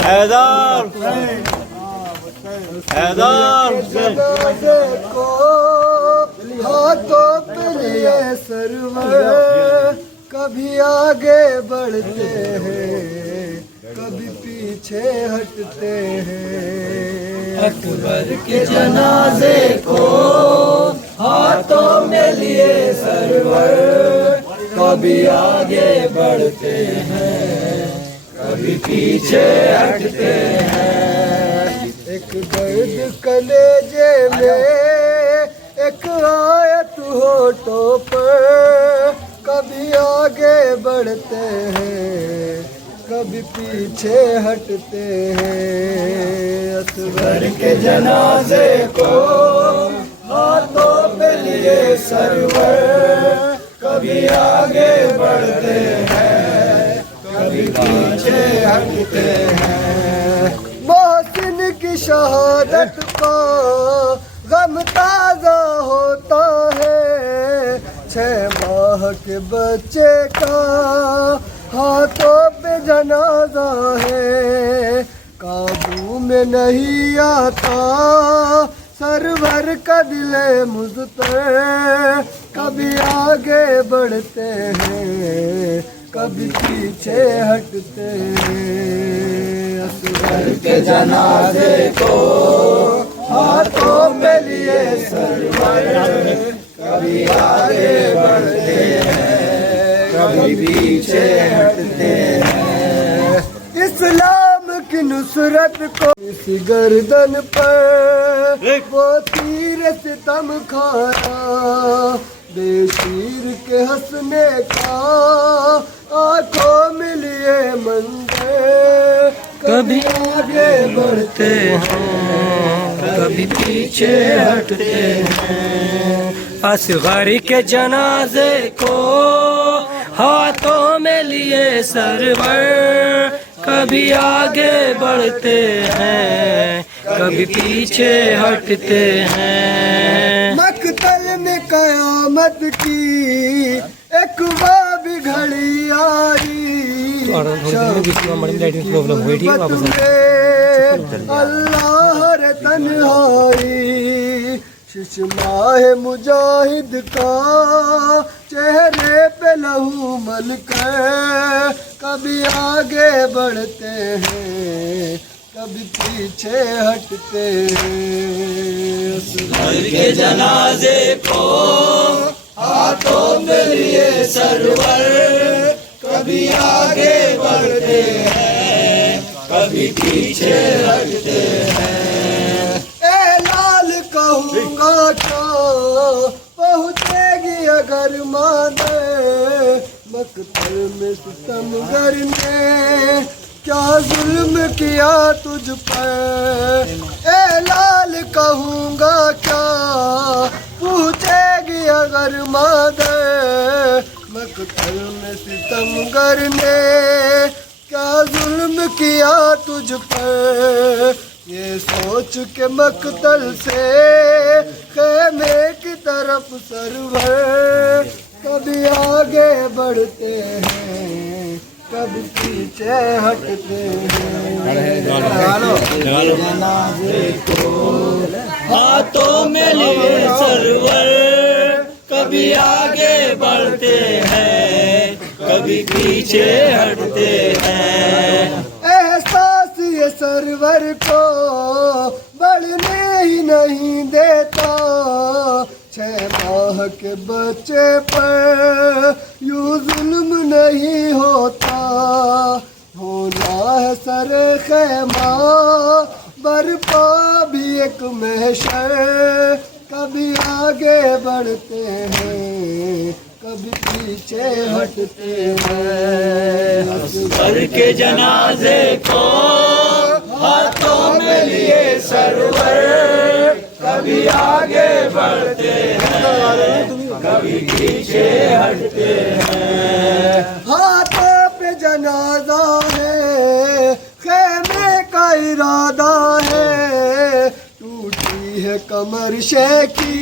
हैदर हैदर जनाजे को हाथों पे लिए सरवर, कभी आगे बढ़ते हैं कभी पीछे हटते हैं। अकबर के जनाजे को हाथों में लिए सरवर, कभी आगे बढ़ते हैं कभी पीछे हटते हैं। एक दर्द कलेजे में एक आयत होठों पर, कभी आगे बढ़ते हैं कभी पीछे हटते हैं। असगर के जनाजे को हाथों पे लिए सरवर, कभी आगे बढ़ते हैं कभी पीछे हटते हैं। मोहसिन की शहादत का गम ताज़ा होता है, 6 माह के बच्चे का हाथों पे जनाजा है। काबू में नहीं आता सरवर का दिले मुझतर, कभी आगे बढ़ते हैं कभी पीछे हटते हैं। असगर के जनाजे को हाथों में लिए सरवर, कभी आगे बढ़ते हैं कभी पीछे हटते हैं। इस्लाम की नुसरत को इस गर्दन पर वो तीर सितम खाया, बेशीर के हंसने का आंखों में लिए मंजर, कभी आगे बढ़ते हैं कभी पीछे हटते हैं। असगर के जनाजे को हाथों में लिए सरवर, कभी आगे बढ़ते हैं कभी पीछे हटते हैं। मकतल में कयामत की एक भी घड़ी आई, अल्लाह रे तन्हाई, शिशमाहे मुजाहिद का चेहरे पे लहू मलकर, कभी आगे बढ़ते हैं कभी पीछे हटते हैं। असगर के जनाजे को हाथों में लिए सरवर, कभी आगे बढ़ते हैं कभी पीछे हटते हैं। ए लाल कहूँगा क्या पहुँचेगी अगर माने, मकतल में सितमगर ने क्या जुल्म किया तुझ पर। ए लाल कहूँगा क्या पूछेगी अगर मादर, मकतल में सितमगर ने क्या जुल्म किया तुझ पर। ये सोच के मकतल से खेमे की तरफ सरवर, कभी आगे बढ़ते हैं कभी पीछे हटते हैं। जनाजे को हाथों में लिए सरवर, कभी आगे बढ़ते हैं कभी पीछे हटते हैं। एहसास ये सरवर को बढ़ने ही नहीं देता, 6 माह के बच्चे पर यूं जुल्म नहीं होता। होना है सर खैमा बरपा भी एक महशर, कभी आगे बढ़ते हैं कभी पीछे हटते हैं। असगर के जनाजे को हाथों में लिए सरवर, कभी आगे बढ़ते हैं कभी पीछे हटते हैं। हाथों पे जनाजा है, खेमे का इरादा है, टूटी है कमर शेखी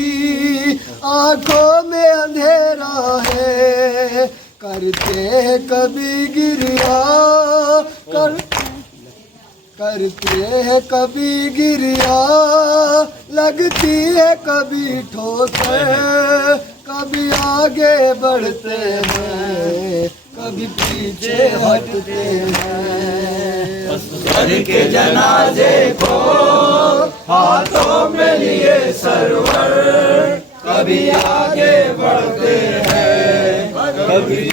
आंखों में अंधेरा है। करते हैं कभी गिरिया करते हैं कभी गिरिया, लगती है कभी ठोकर, कभी आगे बढ़ते हैं कभी पीछे हटते हैं। सर के जनाजे को हाथों में लिए सरवर, कभी आगे बढ़ते हैं कभी